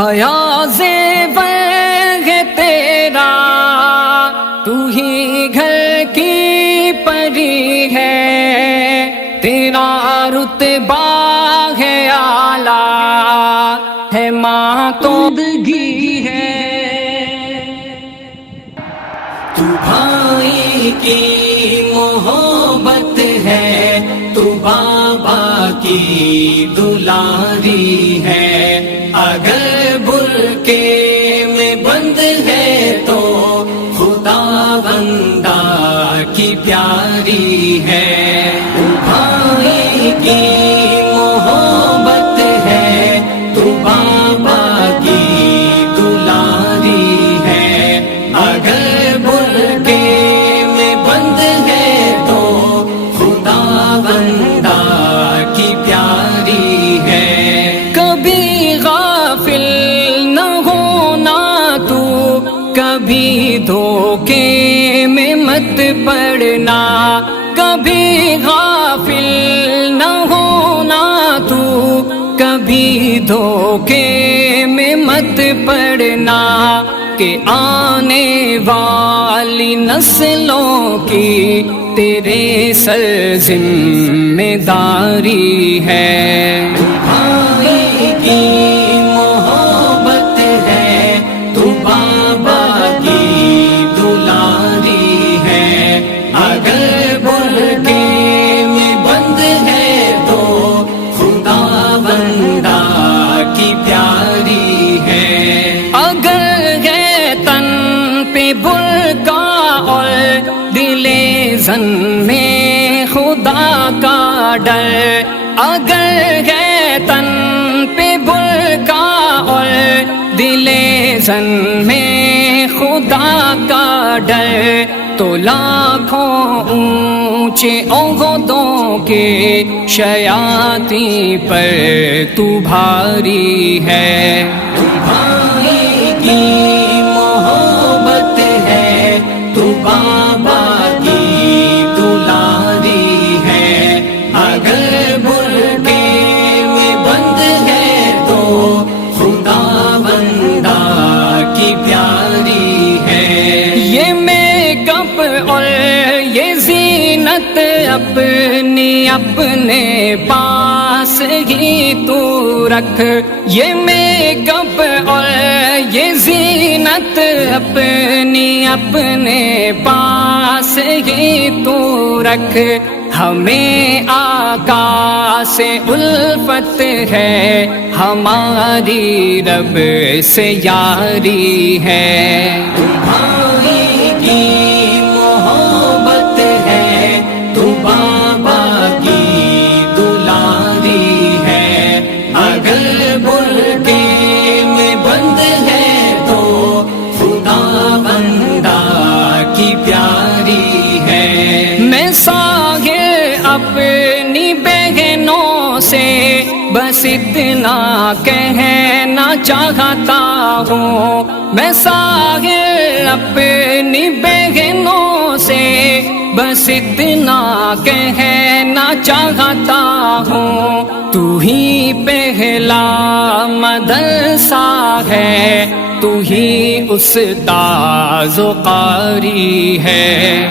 حیا زیور ہے تیرا، تو ہی گھر کی پری ہے، تیرا رتبہ ہے اعلیٰ، ہے ماں تو بندگی ہے۔ تو بھائی کی محبت ہے، تو بابا کی دلاری ہے، اگر برقعے میں بند ہے تو خدا بندہ کی پیاری ہے۔ تو بھائی کی محبت ہے، تو بابا کی دلاری ہے، اگر برقعے میں بند ہے تو خدا بندہ کی پیاری ہے۔ کبھی غافل نہ ہونا تو، کبھی دھوکے میں مت پڑنا، کبھی غافل نہ ہونا تو، کبھی دھوکے میں مت پڑنا، کہ آنے والی نسلوں کی تیرے سر ذمہ داری ہے۔ بھائی کی محبت ہے، تو بابا کی دلاری ہے، اگر برقعے میں بند ہے تو خدا بندہ کی پیاری ہے۔ اگر ہے تن پہ برقع اور دل زن میں خدا کا ڈر، اگر ہے تن پہ برقع اور دل زن میں خدا کا ڈر، تو لاکھوں اونچے عہدوں کے شیاطیں پر تو بھاری ہے۔ تو بھائی کی محبت ہے، تو بابا کی دلاری ہے، اگر برقعے میں بند ہے تو خدا بندہ کی پیاری ہے۔ یہ میک اپ اور یہ زینت اپنی اپنے پاس ہی تو رکھ، یہ میک اپ اور یہ زینت اپنی اپنے پاس ہی تو رکھ، ہمیں آقا سے الفت ہے، ہماری رب سے یاری ہے۔ تو بھائی کی محبت ہے، تو بابا کی دلاری ہے، اگر برقعے میں بند ہے تو خدا بندہ کی پیاری ہے۔ میں ساحر اپنی بہنوں سے بس اتنا کہنا چاہتا ہوں، میں ساحر اپنی بہنوں سے بس اتنا کہنا چاہتا ہوں، تو ہی پہلا مدرسہ ہے، تو ہی استاذ و قاری ہے۔